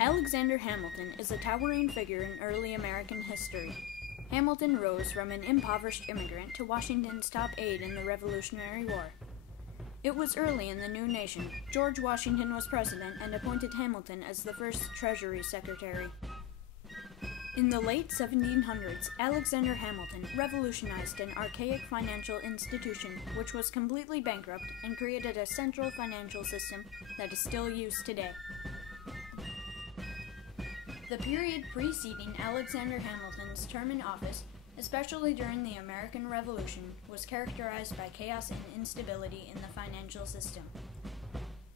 Alexander Hamilton is a towering figure in early American history. Hamilton rose from an impoverished immigrant to Washington's top aide in the Revolutionary War. It was early in the new nation. George Washington was president and appointed Hamilton as the first Treasury Secretary. In the late 1700s, Alexander Hamilton revolutionized an archaic financial institution which was completely bankrupt and created a central financial system that is still used today. The period preceding Alexander Hamilton's term in office, especially during the American Revolution, was characterized by chaos and instability in the financial system.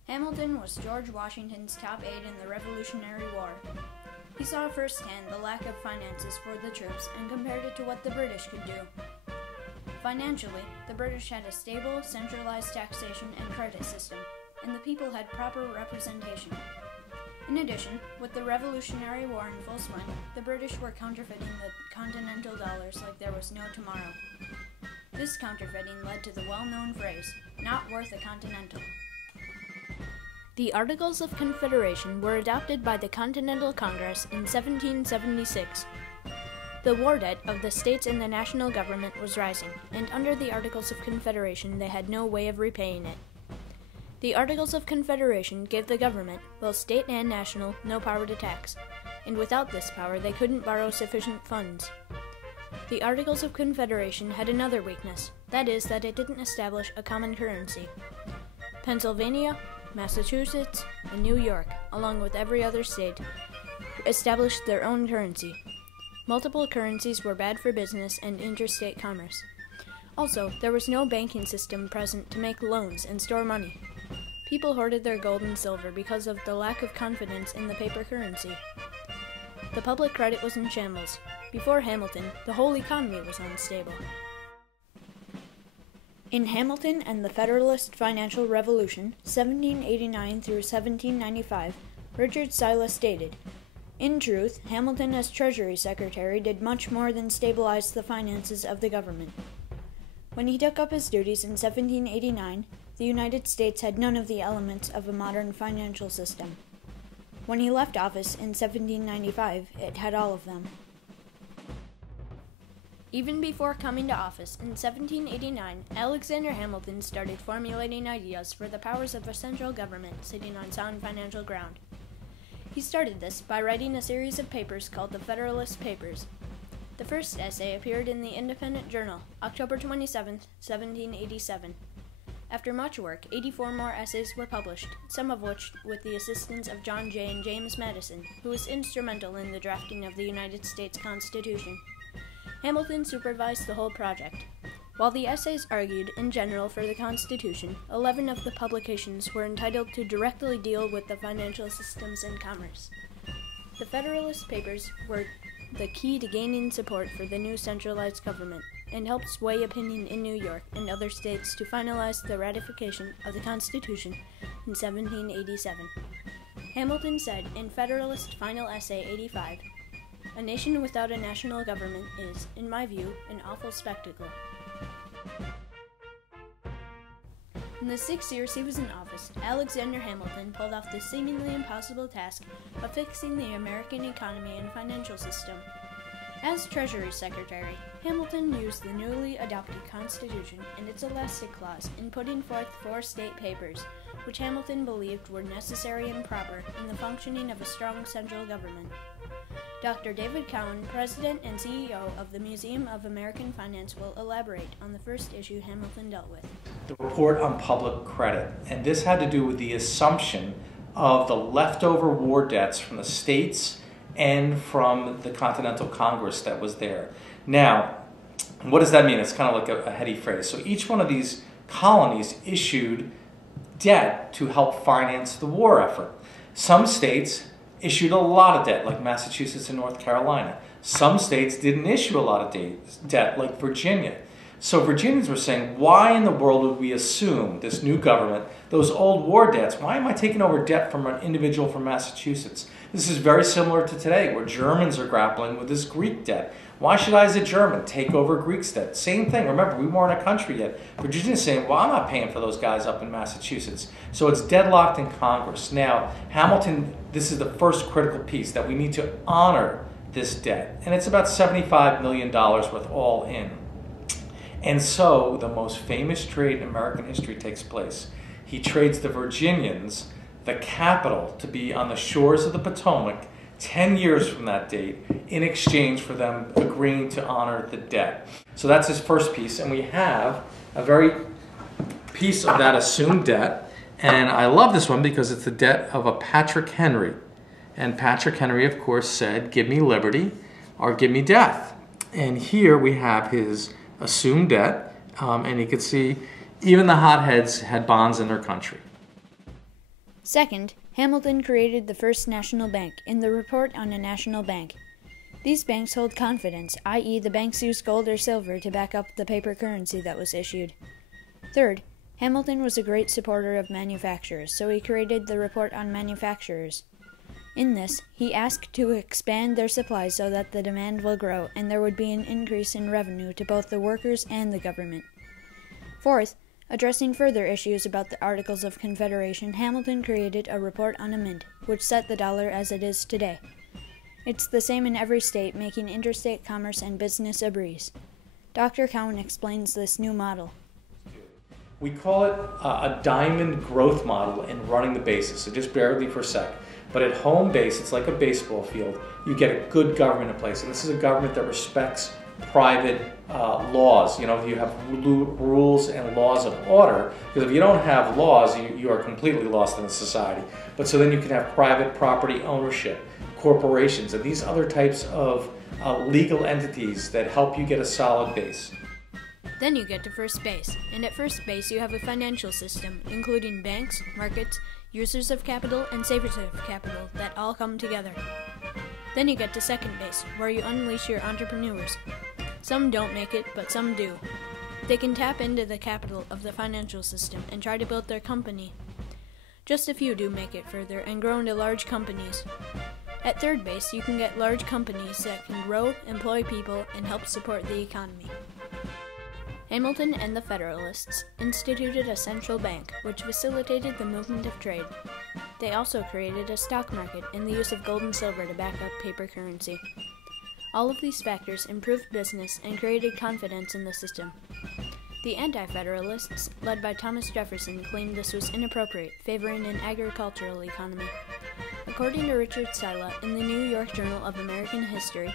Hamilton was George Washington's top aide in the Revolutionary War. He saw firsthand the lack of finances for the troops and compared it to what the British could do. Financially, the British had a stable, centralized taxation and credit system, and the people had proper representation. In addition, with the Revolutionary War in full swing, the British were counterfeiting the continental dollars like there was no tomorrow. This counterfeiting led to the well-known phrase, "not worth a continental." The Articles of Confederation were adopted by the Continental Congress in 1776. The war debt of the states and the national government was rising, and under the Articles of Confederation they had no way of repaying it. The Articles of Confederation gave the government, both state and national, no power to tax, and without this power they couldn't borrow sufficient funds. The Articles of Confederation had another weakness, that is that it didn't establish a common currency. Pennsylvania, Massachusetts, and New York, along with every other state, established their own currency. Multiple currencies were bad for business and interstate commerce. Also, there was no banking system present to make loans and store money. People hoarded their gold and silver because of the lack of confidence in the paper currency. The public credit was in shambles. Before Hamilton, the whole economy was unstable. In Hamilton and the Federalist Financial Revolution, 1789 through 1795, Richard Silas stated, "In truth, Hamilton as Treasury Secretary did much more than stabilize the finances of the government." When he took up his duties in 1789, the United States had none of the elements of a modern financial system. When he left office in 1795, it had all of them. Even before coming to office in 1789, Alexander Hamilton started formulating ideas for the powers of a central government sitting on sound financial ground. He started this by writing a series of papers called the Federalist Papers. The first essay appeared in the Independent Journal, October 27, 1787. After much work, 84 more essays were published, some of which with the assistance of John Jay and James Madison, who was instrumental in the drafting of the United States Constitution. Hamilton supervised the whole project. While the essays argued in general for the Constitution, 11 of the publications were entitled to directly deal with the financial systems and commerce. The Federalist Papers were the key to gaining support for the new centralized government and helped sway opinion in New York and other states to finalize the ratification of the Constitution in 1787. Hamilton said in Federalist Final Essay 85, "A nation without a national government is, in my view, an awful spectacle." In the 6 years he was in office, Alexander Hamilton pulled off the seemingly impossible task of fixing the American economy and financial system. As Treasury Secretary, Hamilton used the newly adopted Constitution and its elastic clause in putting forth 4 state papers, which Hamilton believed were necessary and proper in the functioning of a strong central government. Dr. David Cowan, President and CEO of the Museum of American Finance, will elaborate on the first issue Hamilton dealt with. The report on public credit, and this had to do with the assumption of the leftover war debts from the states and from the Continental Congress that was there. Now, what does that mean? It's kind of like a heady phrase. So each one of these colonies issued debt to help finance the war effort. Some states issued a lot of debt, like Massachusetts and North Carolina. Some states didn't issue a lot of debt, like Virginia. So Virginians were saying, why in the world would we assume, this new government, those old war debts? Why am I taking over debt from an individual from Massachusetts? This is very similar to today, where Germans are grappling with this Greek debt. Why should I, as a German, take over Greek's debt? Same thing. Remember, we weren't a country yet. Virginia's saying, well, I'm not paying for those guys up in Massachusetts. So it's deadlocked in Congress. Now, Hamilton, this is the first critical piece, that we need to honor this debt. And it's about $75 million worth all in. And so the most famous trade in American history takes place. He trades the Virginians the capital to be on the shores of the Potomac 10 years from that date in exchange for them agreeing to honor the debt. So that's his first piece, and we have a very piece of that assumed debt, and I love this one because it's the debt of a Patrick Henry. And Patrick Henry, of course, said, give me liberty or give me death. And here we have his assumed debt, and you can see even the hotheads had bonds in their country. Second, Hamilton created the first national bank in the Report on a National Bank. These banks hold confidence, i.e. the banks use gold or silver to back up the paper currency that was issued. Third, Hamilton was a great supporter of manufacturers, so he created the Report on Manufacturers. In this, he asked to expand their supplies so that the demand will grow and there would be an increase in revenue to both the workers and the government. Fourth, addressing further issues about the Articles of Confederation, Hamilton created a report on a mint, which set the dollar as it is today. It's the same in every state, making interstate commerce and business a breeze. Dr. Cowan explains this new model. We call it a diamond growth model in running the bases, so just bear with me for a sec. But at home base, it's like a baseball field. You get a good government in place, and this is a government that respects private laws. You know, you have rules and laws of order, because if you don't have laws, you are completely lost in the society. But so then you can have private property ownership, corporations, and these other types of legal entities that help you get a solid base. Then you get to first base, and at first base you have a financial system, including banks, markets, users of capital, and savers of capital that all come together. Then you get to second base, where you unleash your entrepreneurs. Some don't make it, but some do. They can tap into the capital of the financial system and try to build their company. Just a few do make it further and grow into large companies. At third base, you can get large companies that can grow, employ people, and help support the economy. Hamilton and the Federalists instituted a central bank, which facilitated the movement of trade. They also created a stock market and the use of gold and silver to back up paper currency. All of these factors improved business and created confidence in the system. The Anti-Federalists, led by Thomas Jefferson, claimed this was inappropriate, favoring an agricultural economy. According to Richard Sila in the New York Journal of American History,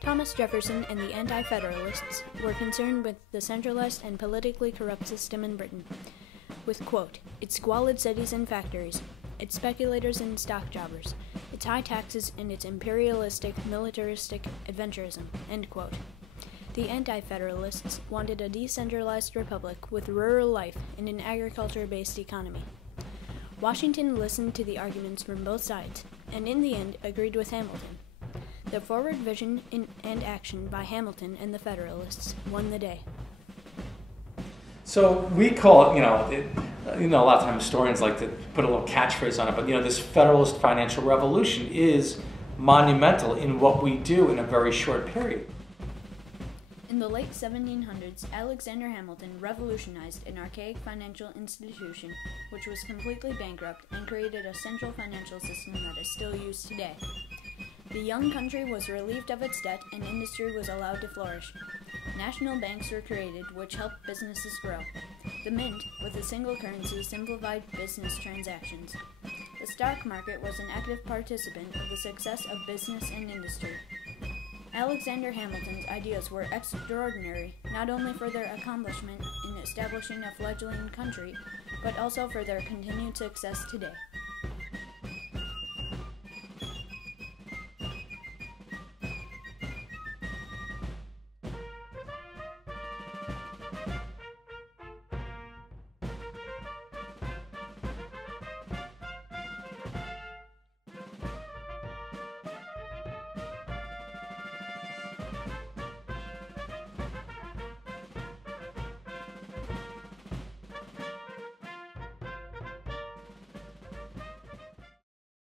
Thomas Jefferson and the Anti-Federalists were concerned with the centralized and politically corrupt system in Britain, with, quote, its squalid cities and factories, its speculators and stock jobbers, its high taxes, and its imperialistic, militaristic adventurism, end quote. The Anti-Federalists wanted a decentralized republic with rural life and an agriculture-based economy. Washington listened to the arguments from both sides, and in the end agreed with Hamilton. The forward vision and action by Hamilton and the Federalists won the day. So we call it, a lot of times historians like to put a little catchphrase on it, but this Federalist financial revolution is monumental in what we do in a very short period. In the late 1700s, Alexander Hamilton revolutionized an archaic financial institution which was completely bankrupt and created a central financial system that is still used today. The young country was relieved of its debt and industry was allowed to flourish. National banks were created which helped businesses grow. The mint, with a single currency, simplified business transactions. The stock market was an active participant of the success of business and industry. Alexander Hamilton's ideas were extraordinary, not only for their accomplishment in establishing a fledgling country, but also for their continued success today.